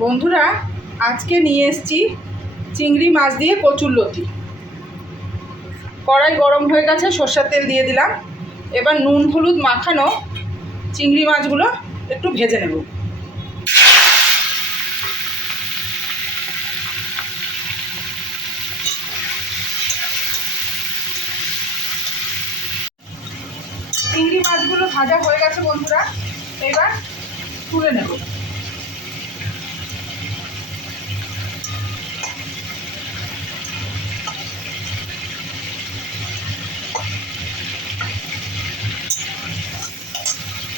বন্ধুরা, আজকে নিয়ে এসেছি চিংড়ি মাছ দিয়ে কচুরলতি। কড়াই গরম হয়ে গেছে, সরষের তেল দিয়ে দিলাম। এবার নুন হলুদ মাখানো চিংড়ি মাছগুলো একটু ভেজে নেব। চিংড়ি মাছগুলো ভাজা হয়ে গেছে বন্ধুরা, এবার তুলে নেব।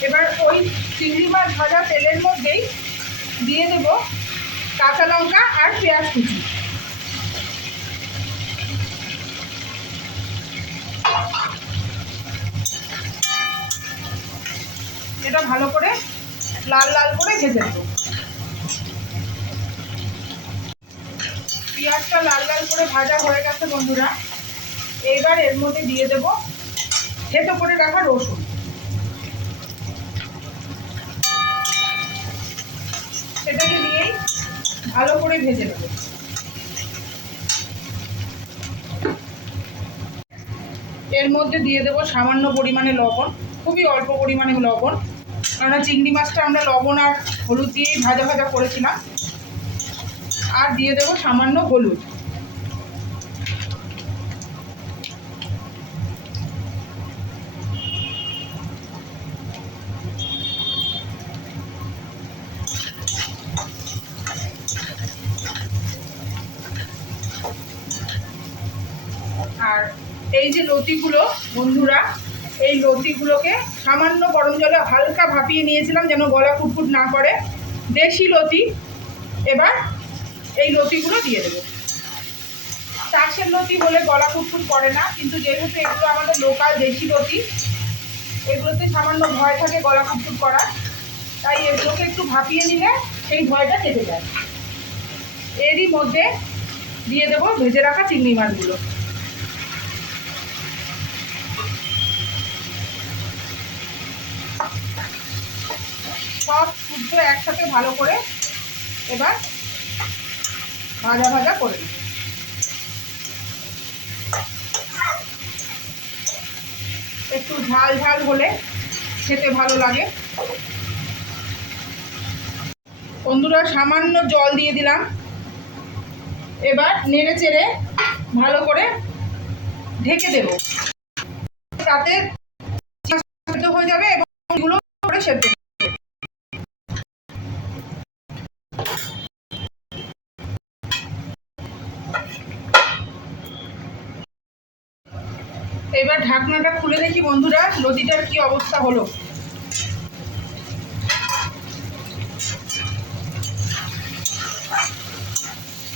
এবার ওই চিংড়ি মাছ ভাজা তেলের মধ্যেই দিয়ে দেব কাঁচা লঙ্কা আর পেঁয়াজ কুচি। এটা ভালো করে লাল লাল করে ভেজে নেব। পেঁয়াজটা লাল লাল করে ভাজা হয়ে গেছে বন্ধুরা, এবার এর মধ্যে দিয়ে দেব থেতো করে রাখা রসুন। সেটাকে দিয়েই ভালো করে ভেজে নেব। এর মধ্যে দিয়ে দেব সামান্য পরিমাণে লবণ, খুবই অল্প পরিমাণে লবণ, কারণ চিংড়ি মাছটা আমরা লবণ আর হলুদ দিয়েই ভাজা ভাজা করেছিলাম। আর দিয়ে দেব সামান্য হলুদ। আর এই যে লতিগুলো বন্ধুরা, এই লতিগুলোকে সামান্য গরম জলে হালকা ভাপিয়ে নিয়েছিলাম যেন গলা কুটকুট না করে, দেশি লতি। এবার এই লতিগুলো দিয়ে দেবো। চাষের লতি হলে গলা কুটকুট করে না, কিন্তু যেহেতু এগুলো আমাদের লোকাল দেশি লতি, এগুলোতে সামান্য ভয় থাকে গলা কুটকুট করার, তাই এগুলোকে একটু ভাপিয়ে নিলে সেই ভয়টা কেটে যায়। এরই মধ্যে দিয়ে দেবো ভেজে রাখা চিংড়ি মাছগুলো। সব শুদ্ধ একসাথে ভালো করে এবার ভাজা ভাজা করে দেব। একটু ঝাল ঝাল হলে খেতে ভালো লাগে। বন্ধুরা, সামান্য জল দিয়ে দিলাম। এবার নেড়ে চেড়ে ভালো করে ঢেকে দেব, তাতে সেদ্ধ হয়ে যাবে এবং এগুলো করে সেদ্ধ। এবার ঢাকনাটা খুলে দেখি বন্ধুরা, লতিটার কি অবস্থা হলো।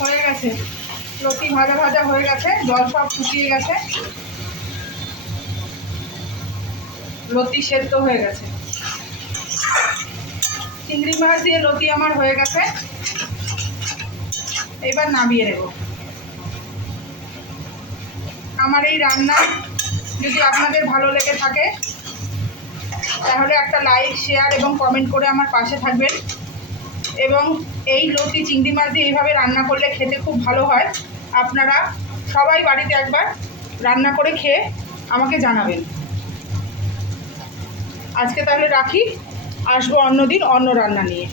হয়ে গেছে, লতি ভাজা ভাজা হয়ে গেছে, জল সব শুকিয়ে গেছে, লতি সেদ্ধ হয়ে গেছে। চিংড়ি মাছ দিয়ে লতি আমার হয়ে গেছে, এবার নামিয়ে নেব। আমার এই রান্না যদি আপনাদের ভালো লেগে থাকে তাহলে একটা লাইক, শেয়ার এবং কমেন্ট করে আমার পাশে থাকবেন। এবং এই লতি চিংড়ি মাছ দিয়ে এইভাবে রান্না করলে খেতে খুব ভালো হয়। আপনারা সবাই বাড়িতে একবার রান্না করে খেয়ে আমাকে জানাবেন। আজকে তাহলে রাখি, আসবো অন্যদিন অন্য রান্না নিয়ে।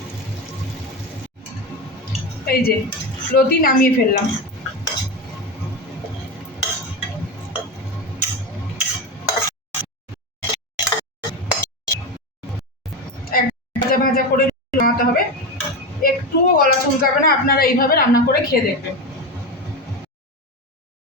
এই যে লতি নামিয়ে ফেললাম। ভাজা ভাজা করে নামাতে হবে, একটুও গলা চুলকাবে না। আপনারা এইভাবে রান্না করে খেয়ে দেখবেন।